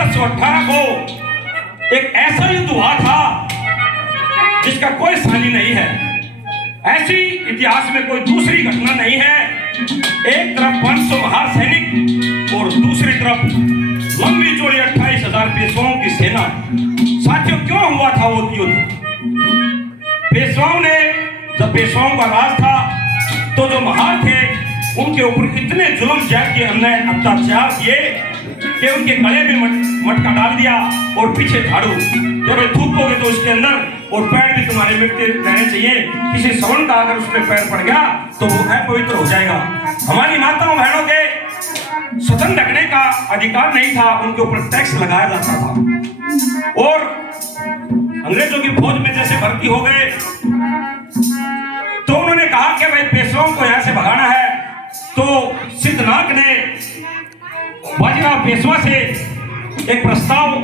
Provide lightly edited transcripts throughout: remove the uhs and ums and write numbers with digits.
1818 को एक ऐसा युद्ध हुआ था जिसका कोई सानी नहीं है। ऐसी इतिहास में कोई दूसरी घटना नहीं है। एक तरफ 500 महार सैनिक और दूसरी तरफ लंबी चौड़ी 28,000 पेशवाओं की सेना। साथियों, क्यों हुआ था वो युद्ध? पेशवाओं ने, जब पेशवाओं का राज था तो जो महार थे उनके ऊपर इतने जुल्म जैद के अन्याय अत्याचार किए कि उनके गले में मटका डाल दिया और पीछे झाड़ू। जब थूकोगे तो उसके अंदर और पैर भी तुम्हारे मिट्टी रहने चाहिए। किसी सवन का अगर उसमें पैर पड़ गया तो वो अपवित्र हो जाएगा। हमारी माताओं बहनों के स्वतंत्र ढकने का अधिकार नहीं था, उनके ऊपर टैक्स लगाया जाता था। और अंग्रेजों की फौज में जैसे भर्ती हो गए तो उन्होंने कहा कि भाई पेशवाओं को यहां से भगाना है। तो सिद्धनाथ ने बाजीराव पेशवा से एक प्रस्ताव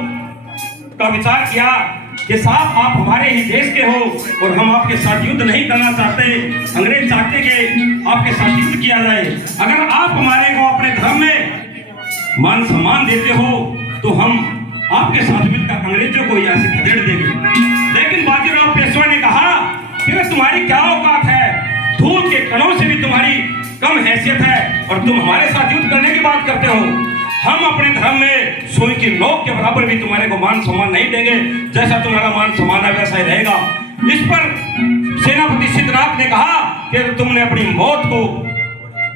का विचार किया कि साहब, आप हमारे ही देश के हो और हम आपके साथ युद्ध नहीं करना चाहते। अंग्रेज चाहते कि आपके साथ युद्ध किया जाए। अगर आप हमारे को अपने धर्म में मान सम्मान देते हो तो हम आपके साथ मिलकर अंग्रेजों को यहाँ से खदेड़ देंगे। लेकिन बाजीराव पेशवा ने कहा कि तुम्हारी क्या औकात है, धूल के कणों से भी तुम्हारी कम हैसियत है और तुम हमारे साथ युद्ध करने की बात करते हो। हम अपने धर्म में सुई की नोक के बराबर भी तुम्हारे को मान सम्मान नहीं देंगे। जैसा तुम्हारा मान सम्मान है वैसा ही रहेगा। इस पर सेनापति सिद्धनाथ ने कहा कि तुमने अपनी मौत को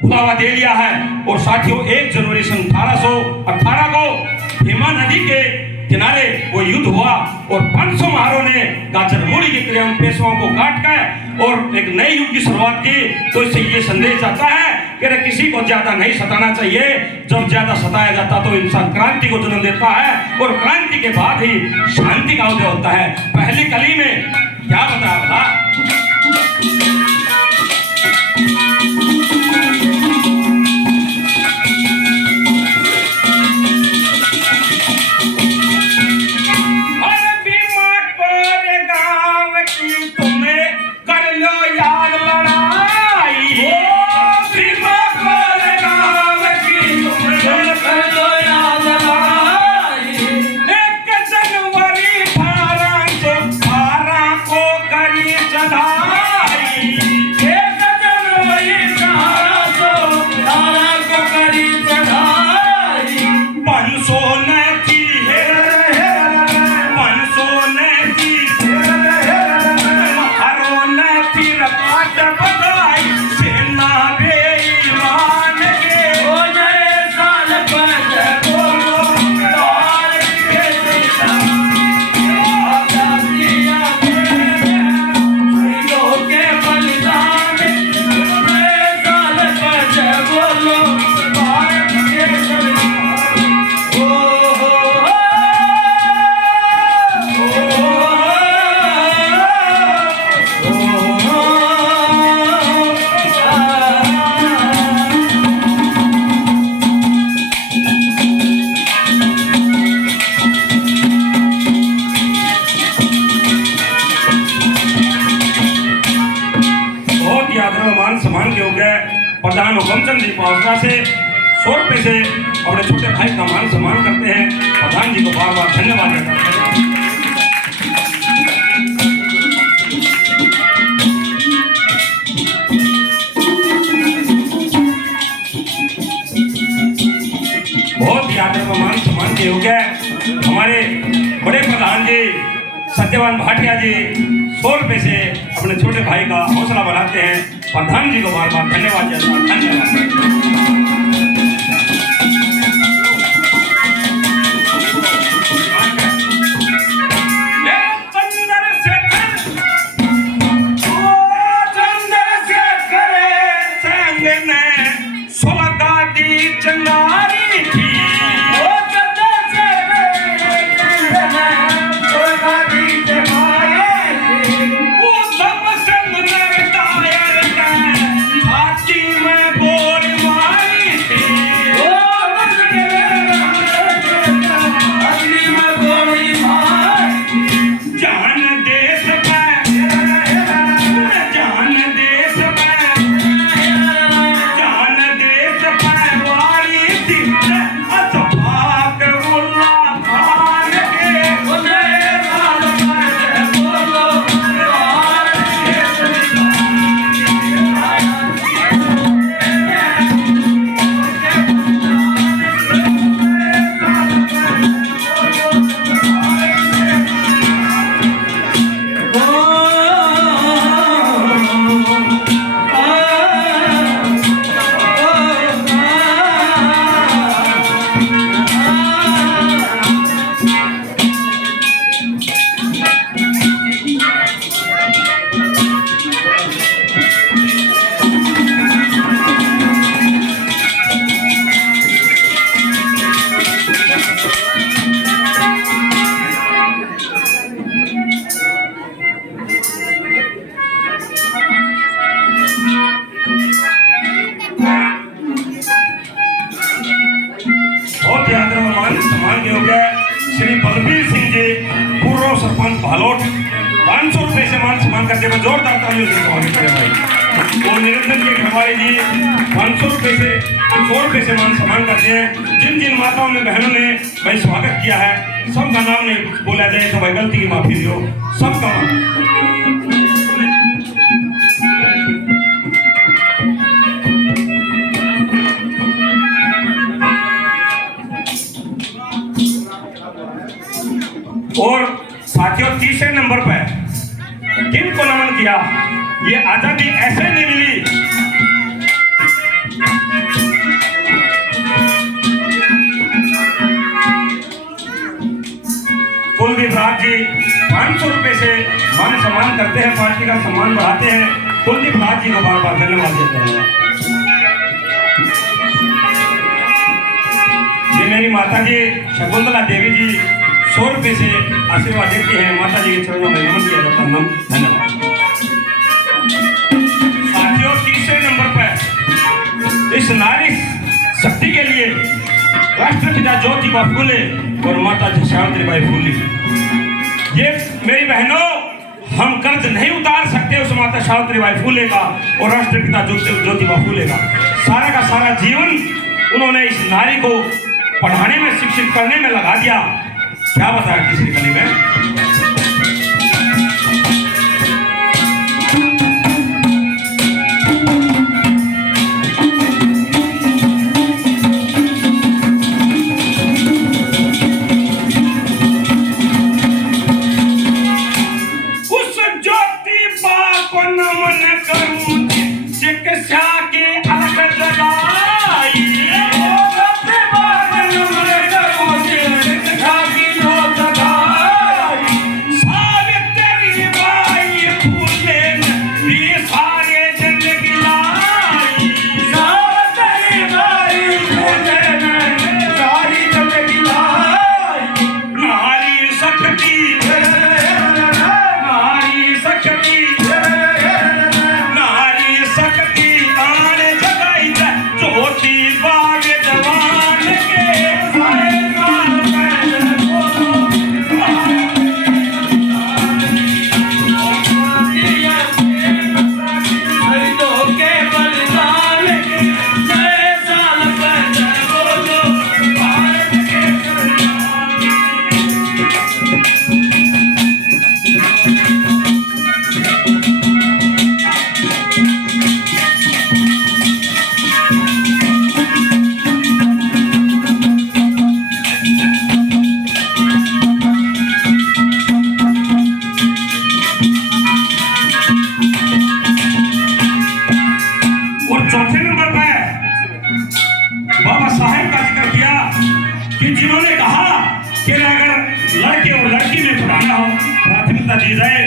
बुलावा दे लिया है। और साथियों, 1 जनवरी 1818 को भीमा नदी के किनारे वो युद्ध हुआ और 500 महारों ने गाजर मूड़ी की तरह पेशवाओं को काट कर और एक नए युग की शुरुआत की। तो इससे ये संदेश आता है कि किसी को ज्यादा नहीं सताना चाहिए। जब ज्यादा सताया जाता तो इंसान क्रांति को जन्म देता है और क्रांति के बाद ही शांति का उदय होता है। पहली कली में क्या बताया बोला? प्रधान हुकमचंद जी पावसरा से 100 रुपए से अपने छोटे भाई का मान सम्मान करते हैं। प्रधान जी को बार बार धन्यवाद देते हैं। बहुत ही आदर का मान सम्मान के योग्य हमारे बड़े प्रधान जी सत्यवान भाटिया जी 100 रुपए से अपने छोटे भाई का हौसला बढ़ाते हैं। प्रधान जी को बार बार धन्यवाद देता हूं। धन्यवाद। Bye. श्री बलबीर सिंह जी, पूर्व सरपंच भालोट, 500 रुपए से मान सम्मान करते हुए जोरदार तालियों से स्वागत करें भाई। और निरंजन के घरवाले जी 500 रुपए से 100 रुपए से मान सम्मान करते हैं। जिन जिन माताओं ने बहनों ने भाई स्वागत किया है, सबका नाम नहीं बोला जाए तो भाई गलती की माफी दो, सबका और साथियों तीसरे नंबर पर किनको नमन किया, ये आजादी ऐसे नहीं मिली। कुलदीप राज जी 500 रुपए से मान सम्मान करते हैं, पार्टी का सम्मान बढ़ाते हैं। कुलदीप राज जी को बार बार धन्यवाद देता हूँ। ये मेरी माता जी शकुंतला देवी जी 100 रुपए से आशीर्वाद देती है। माता जी के चरणों में नमन किया जाता है। धन्यवाद। साथियों तीसरे नंबर पर इस नारी शक्ति के लिए राष्ट्रपिता ज्योतिबा फूले और माता जी सावित्रीबाई फूले, ये मेरी बहनों, हम कर्ज नहीं उतार सकते उस माता सावित्रीबाई फूले का और राष्ट्रपिता ज्योतिबा फूले का। सारा का सारा जीवन उन्होंने इस नारी को पढ़ाने में, शिक्षित करने में लगा दिया। क्या बताया तीसरी कली में? उस ज्योतिबा को नमन करूं शिक्षा की अलग जगाई, जिन्होंने कहा कि अगर लड़के और लड़की में पढ़ाना हो, प्राथमिकता दी जाए,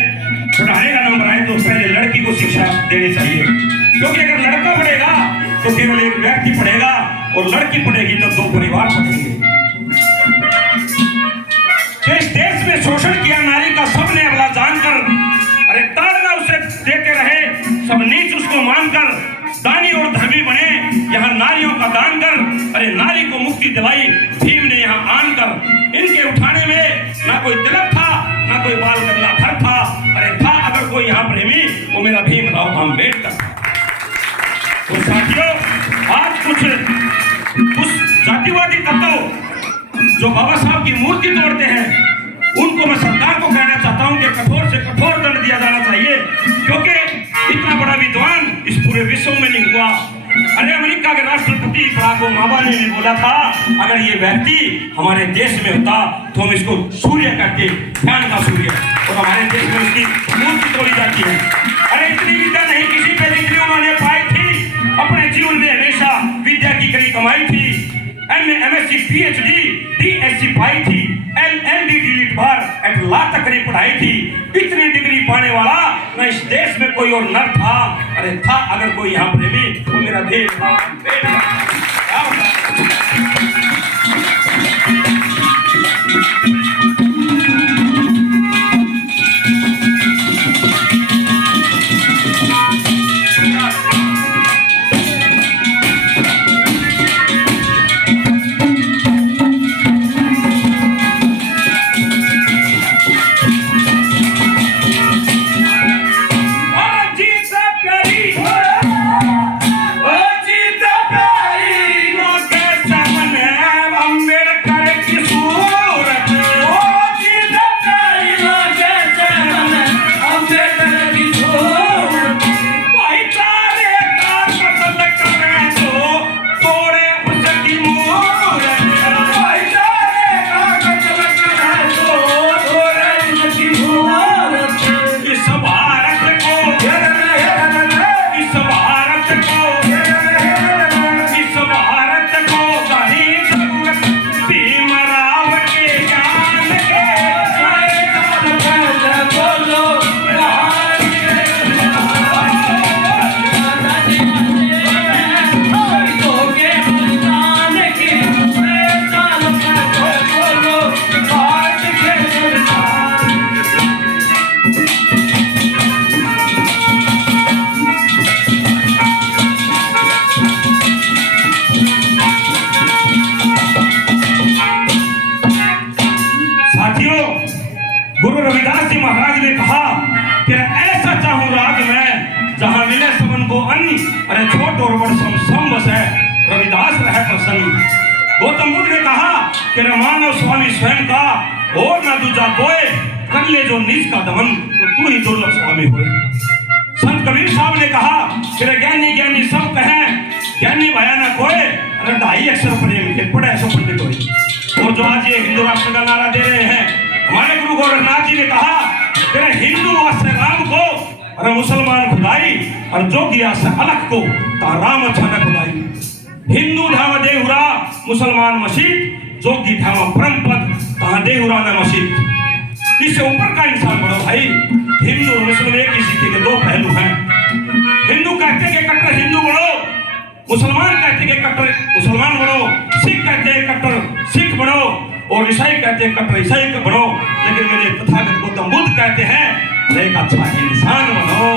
पढ़ाने का नंबर आए तो पहले लड़की को शिक्षा देनी चाहिए। क्योंकि अगर लड़का पढ़ेगा तो केवल एक व्यक्ति पढ़ेगा और लड़की पढ़ेगी तो 2 परिवार पढ़ेंगे। तो इस देश में शोषण किया नारी का सबने अगला जानकर, अरे ताड़ना उसे देते रहे, सब नीच उसको मानकर दानी और धर्मी बने। यहाँ नारियों का दान कर, अरे नारी को मुक्ति दिलाई भीम ने यहाँ आनकर। इनके उठाने में ना कोई तिलक था, ना कोई बाल गंगा घर था, अरे था अगर कोई यहाँ प्रेमी वो मेरा भीमराव अम्बेडकर। तो साथियों, आज कुछ उस जातिवादी तत्व जो बाबा साहब की मूर्ति तोड़ते हैं, उनको मैं सरकार को कहना चाहता हूं कि कठोर से कठोर दंड दिया जाना चाहिए। क्योंकि इतना बड़ा विद्वान इस पूरे विश्व में नहीं हुआ। अरे अमेरिका के राष्ट्रपति बराक ओबामा ने भी बोला था, अगर ये व्यक्ति हमारे देश में होता तो हम इसको सूर्य कहते, ज्ञान का सूर्य, और हमारे देश में उसकी मूर्ति तोड़ी जाती है। अरे इतनी विद्या नहीं किसी पे जितनी उन्होंने पाई थी, अपने जीवन में हमेशा विद्या की कड़ी कमाई थी। MA, MSc, PhD, DSc पाई थी, LLD डिलीट भर एट ला तक की पढ़ाई थी। इतनी डिग्री पाने वाला न इस देश में कोई और नर था, अरे था अगर कोई यहाँ प्रेमी तो मेरा भीमराव अम्बेडकर। साथियों, गुरु रविदास जी महाराज ने कहा कि ऐसा चाहूं राज में जहां मिले सबन को अन्न, अरे छोट और बड़ सम बस है, रविदास रहे प्रसन्न। गौतम बुद्ध ने कहा कि मानव स्वामी स्वयं का और ना दूजा कोई, कर ले जो निज का दमन, तो तू ही दुर्लभ स्वामी हुए। संत कबीर साहब ने कहा कि ज्ञानी ज्ञानी सब कहें, ज्ञानी भया ना कोई, अरे ढाई अक्षर प्रेम के पढ़े ऐसा पंडित हुए। और जो आज ये हिंदू राष्ट्र का नारा दे रहे हैं, हमारे गुरु गोरखनाथ जी ने कहा कि हिंदू वास्ते राम को, अरे मुसलमान खुदाई, और जोगिया से अलग को ता राम अच्छा न खुदाई। हिंदू धावा देहुरा, मुसलमान मस्जिद, जोगी धावा परम पद ता देहुरा न मस्जिद। इससे ऊपर का इंसान बनो भाई। हिंदू और मुस्लिम एक ही सिक्के के दो पहलू हैं। हिंदू कहते हैं कि कट्टर हिंदू बनो, मुसलमान कहते हैं कि कट्टर मुसलमान बनो, सिख कहते हैं कट्टर सिख बनो, और ईसाई कहते हैं कट्टर ईसाई बनो। लेकिन मेरे तथागत गौतम बुद्ध कहते हैं एक अच्छा इंसान बनो।